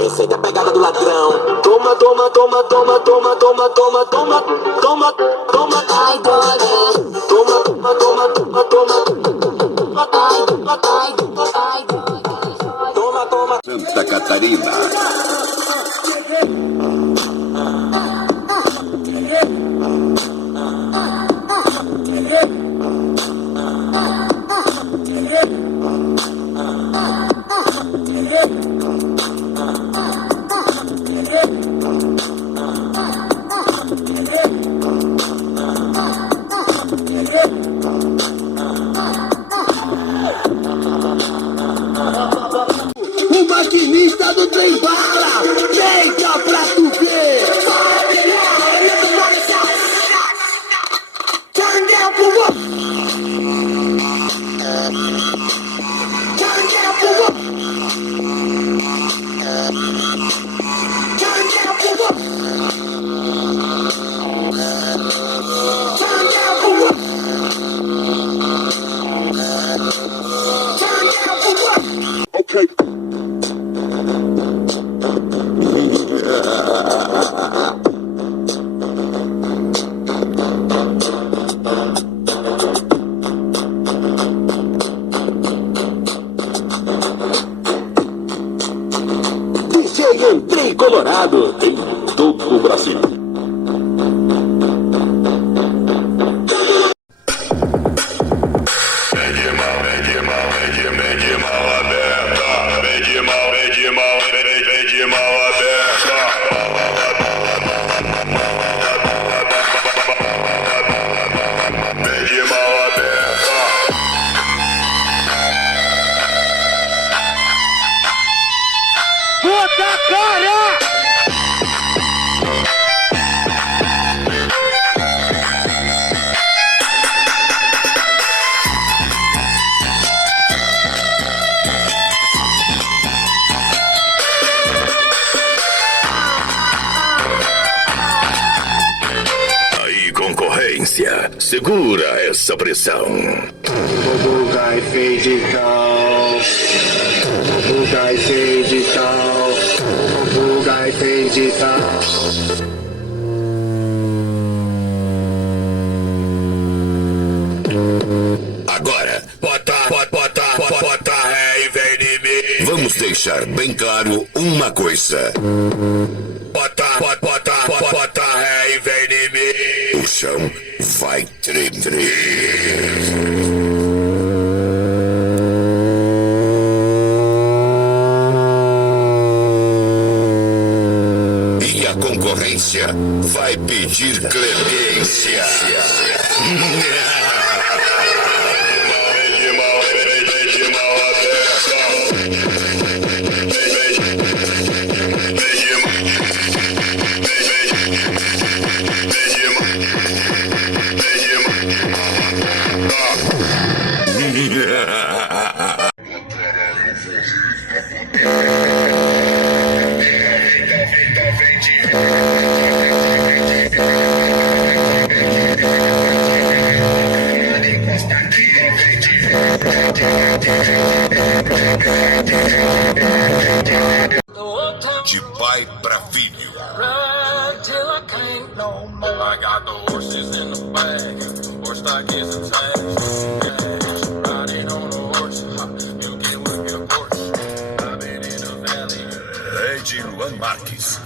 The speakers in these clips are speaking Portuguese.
Receita pegada do ladrão. Toma, toma, toma, toma, toma, toma, toma, toma, toma, toma, ai droga. Toma, toma, toma, toma, toma, ai, ai, ai, toma, toma. Santa Catarina. O maquinista do trem bala, vem cá pra tu ver. Turn down for what? Turn down for what? Turn down for what? Turn down for what? Turn down for what? Okay. DJ Entrei Colorado em todo o Brasil. Puta cara! Aí, concorrência, segura essa pressão. Bugai fez de tal. Bugai fez de tal. Bugai fez de tal. Agora, bota ré e vem de mim. Vamos deixar bem claro uma coisa. Bota ré e vem de mim. O chão vai tremer. E a concorrência vai pedir clemência. De pai pra filho. Ride till I can't no more. I got the horses in the back, horse stock is a tag. partes.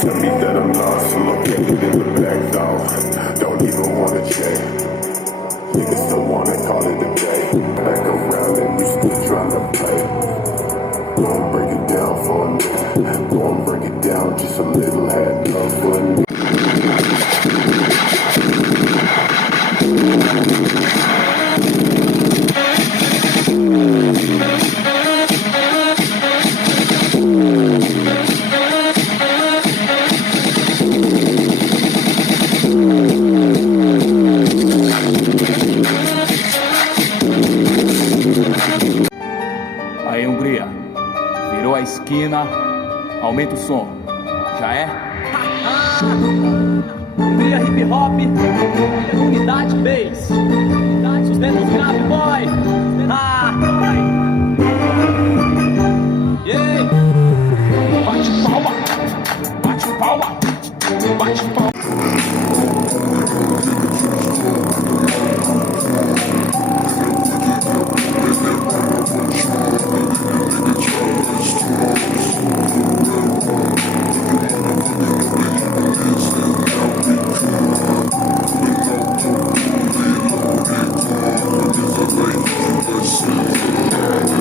Tell me that I'm lost, I'm located in the back door. Don't even wanna check. Niggas still wanna call it a day. Back around and you still tryna play. Go and break it down for a minute. Go and break it down, just a little had love for a minute. Aí, Hungria. Virou a esquina. Aumenta o som. Já é? Hungria hip hop. Unidade bass. Unidade sustenta os grave, boy.